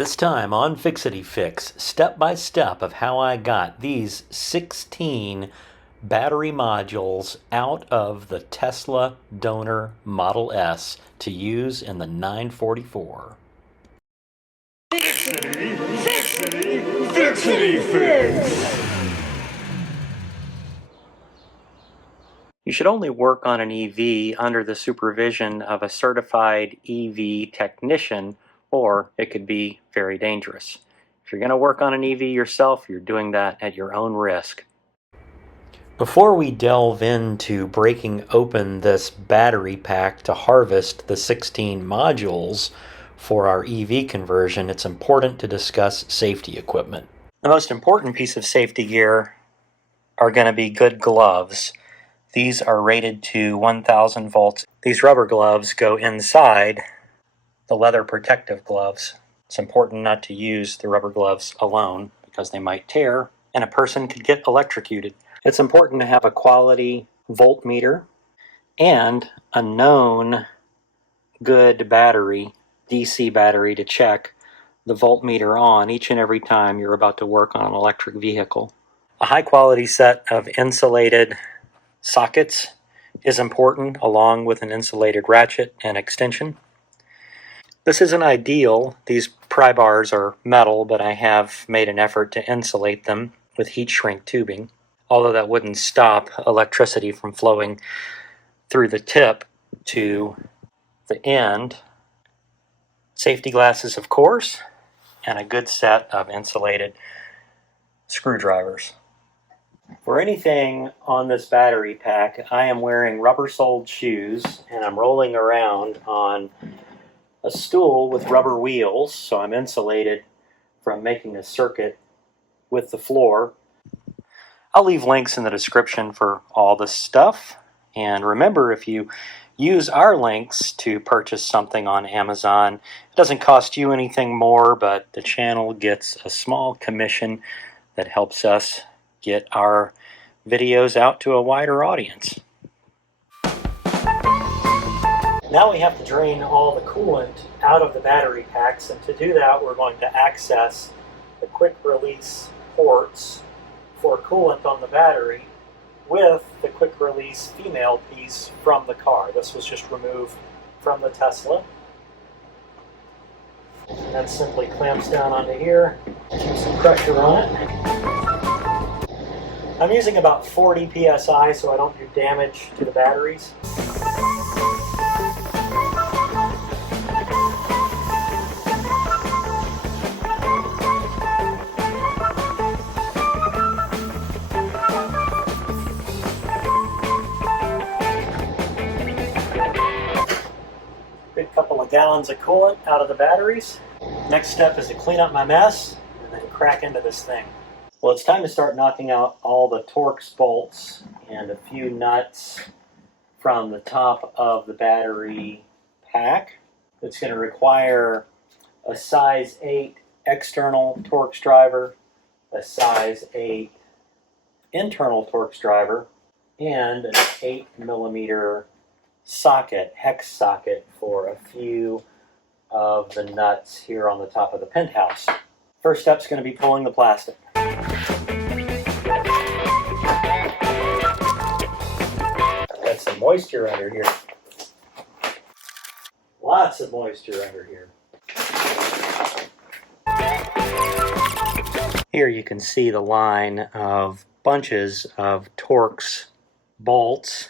This time on Fixity Fix, step by step of how I got these 16 battery modules out of the Tesla Donor Model S to use in the 944. Fixity Fix! You should only work on an EV under the supervision of a certified EV technician, or it could be very dangerous. If you're going to work on an EV yourself, you're doing that at your own risk. Before we delve into breaking open this battery pack to harvest the 16 modules for our EV conversion, it's important to discuss safety equipment. The most important piece of safety gear are going to be good gloves. These are rated to 1000 volts. These rubber gloves go inside the leather protective gloves. It's important not to use the rubber gloves alone because they might tear and a person could get electrocuted. It's important to have a quality voltmeter and a known good battery, DC battery, to check the voltmeter on each and every time you're about to work on an electric vehicle. A high quality set of insulated sockets is important, along with an insulated ratchet and extension. This isn't ideal. These pry bars are metal, but I have made an effort to insulate them with heat shrink tubing, although that wouldn't stop electricity from flowing through the tip to the end. Safety glasses, of course, and a good set of insulated screwdrivers. For anything on this battery pack, I am wearing rubber-soled shoes, and I'm rolling around on a stool with rubber wheels, so I'm insulated from making a circuit with the floor. I'll leave links in the description for all this stuff, and remember, if you use our links to purchase something on Amazon, it doesn't cost you anything more, but the channel gets a small commission that helps us get our videos out to a wider audience. Now we have to drain all the coolant out of the battery packs, and to do that we're going to access the quick release ports for coolant on the battery with the quick release female piece from the car. This was just removed from the Tesla. And that simply clamps down onto here, keep some pressure on it. I'm using about 40 psi so I don't do damage to the batteries. Good couple of gallons of coolant out of the batteries. Next step is to clean up my mess and then crack into this thing. Well, it's time to start knocking out all the Torx bolts and a few nuts from the top of the battery pack. It's going to require a size 8 external Torx driver, a size 8 internal Torx driver, and an 8mm socket, hex socket, for a few of the nuts here on the top of the penthouse. First step is going to be pulling the plastic. I've got some moisture under here. Lots of moisture under here. Here you can see the line of bunches of Torx bolts,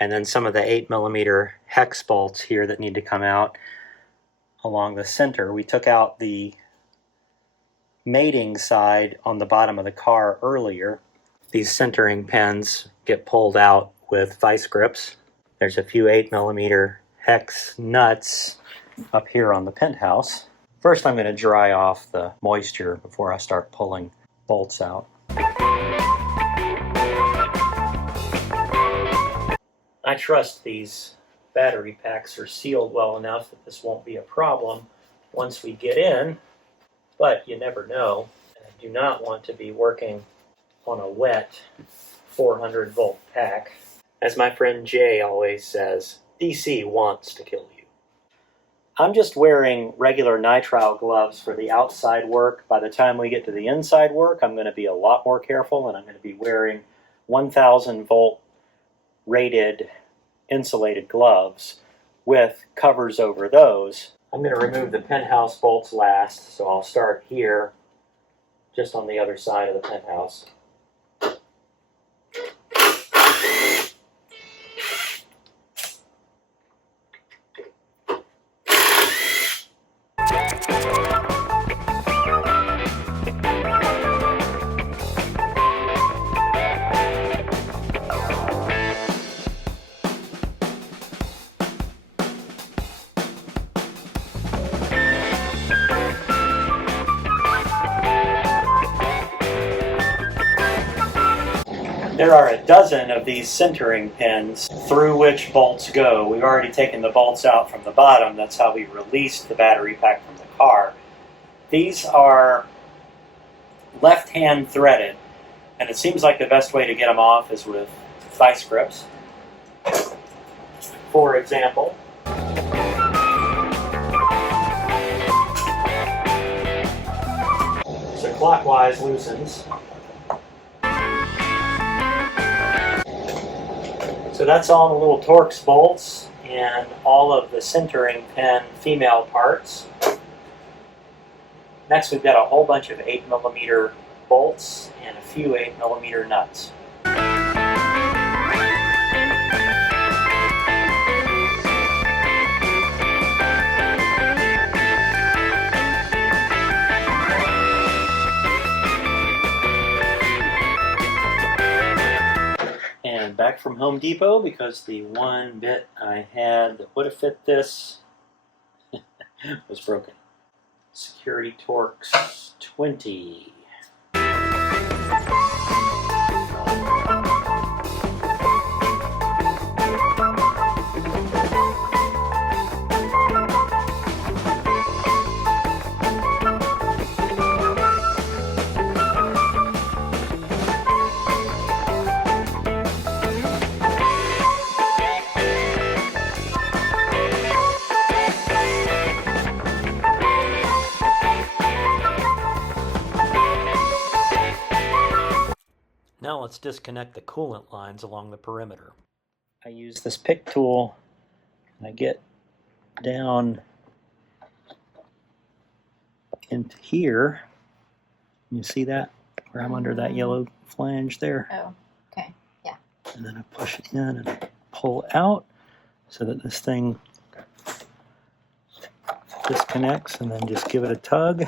and then some of the 8mm hex bolts here that need to come out along the center. We took out the mating side on the bottom of the car earlier. These centering pins get pulled out with vice grips. There's a few 8mm hex nuts up here on the penthouse. First, I'm going to dry off the moisture before I start pulling bolts out. I trust these battery packs are sealed well enough that this won't be a problem once we get in, but you never know. I do not want to be working on a wet 400 volt pack. As my friend Jay always says, DC wants to kill you. I'm just wearing regular nitrile gloves for the outside work. By the time we get to the inside work, I'm going to be a lot more careful, and I'm going to be wearing 1000 volt rated insulated gloves with covers over those. I'm going to remove the penthouse bolts last, so I'll start here, just on the other side of the penthouse. There are a dozen of these sintering pins through which bolts go. We've already taken the bolts out from the bottom. That's how we released the battery pack from the car. These are left-hand threaded, and it seems like the best way to get them off is with vice grips. For example, so clockwise loosens. So that's all the little Torx bolts and all of the sintering pin female parts. Next, we've got a whole bunch of 8mm bolts and a few 8mm nuts. And back from Home Depot, because the one bit I had that would have fit this was broken. Security Torx 20. Now let's disconnect the coolant lines along the perimeter. I use this pick tool and I get down into here. You see that? Where I'm under that yellow flange there. Oh, okay, yeah. And then I push it in and I pull out so that this thing disconnects, and then just give it a tug.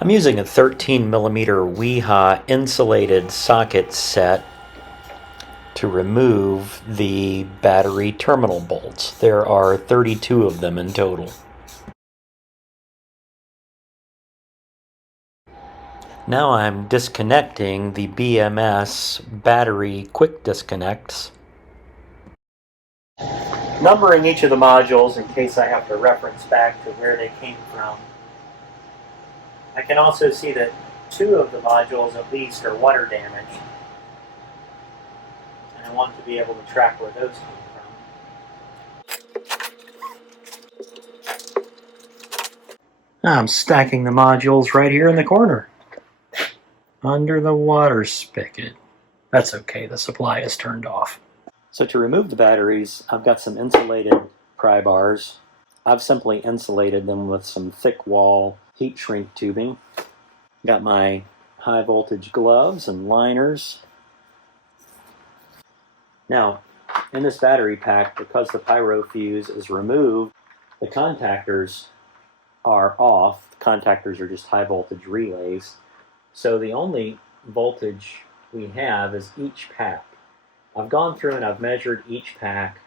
I'm using a 13mm WEHA insulated socket set to remove the battery terminal bolts. There are 32 of them in total. Now I'm disconnecting the BMS battery quick disconnects. Numbering each of the modules in case I have to reference back to where they came from. I can also see that 2 of the modules at least are water damaged. And I want to be able to track where those came from. I'm stacking the modules right here in the corner, under the water spigot. That's okay, the supply is turned off. So to remove the batteries, I've got some insulated pry bars. I've simply insulated them with some thick wall heat shrink tubing. Got my high voltage gloves and liners. Now, in this battery pack, because the pyro fuse is removed, the contactors are off. The contactors are just high voltage relays. So the only voltage we have is each pack. I've gone through and I've measured each pack,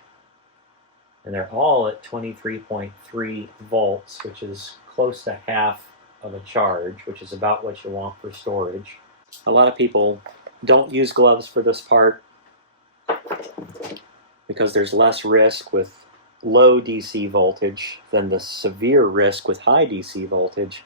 and they're all at 23.3 volts, which is close to half of a charge, which is about what you want for storage. A lot of people don't use gloves for this part because there's less risk with low DC voltage than the severe risk with high DC voltage,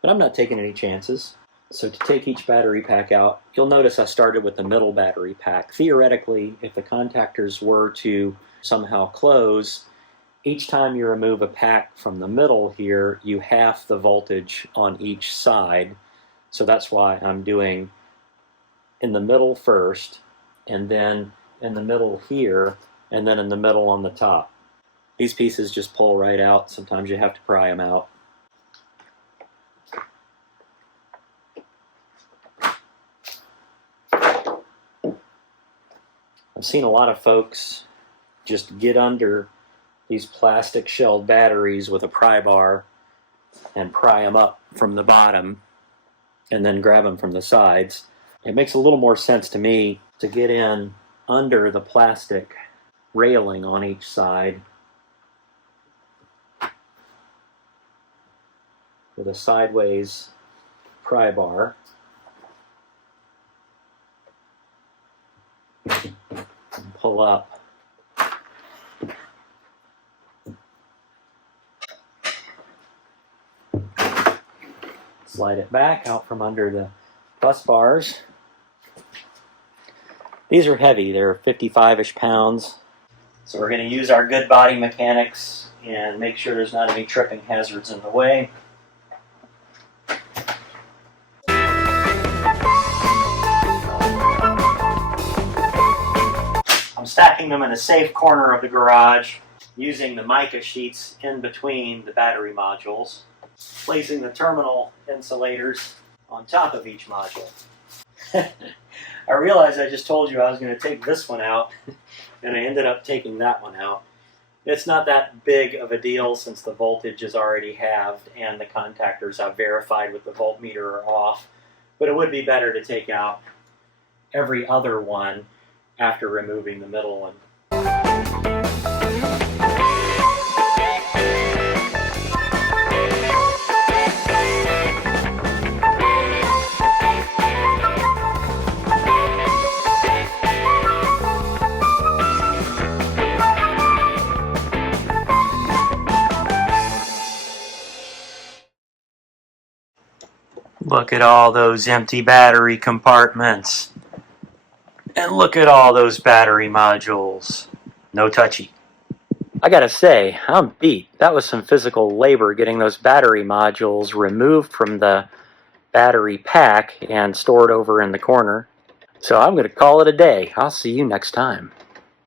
but I'm not taking any chances. So to take each battery pack out, you'll notice I started with the middle battery pack. Theoretically, if the contactors were to somehow close, each time you remove a pack from the middle here, you half the voltage on each side. So that's why I'm doing in the middle first, and then in the middle here, and then in the middle on the top. These pieces just pull right out. Sometimes you have to pry them out. I've seen a lot of folks just get under these plastic shelled batteries with a pry bar and pry them up from the bottom and then grab them from the sides. It makes a little more sense to me to get in under the plastic railing on each side with a sideways pry bar. And pull up. Slide it back out from under the bus bars. These are heavy, they're 55-ish pounds. So we're going to use our good body mechanics and make sure there's not any tripping hazards in the way. I'm stacking them in a safe corner of the garage using the mica sheets in between the battery modules, placing the terminal insulators on top of each module. I realized I just told you I was going to take this one out, and I ended up taking that one out. It's not that big of a deal since the voltage is already halved and the contactors I've verified with the voltmeter are off, but it would be better to take out every other one after removing the middle one. Look at all those empty battery compartments. And look at all those battery modules. No touchy. I gotta say, I'm beat. That was some physical labor getting those battery modules removed from the battery pack and stored over in the corner. So I'm gonna call it a day. I'll see you next time.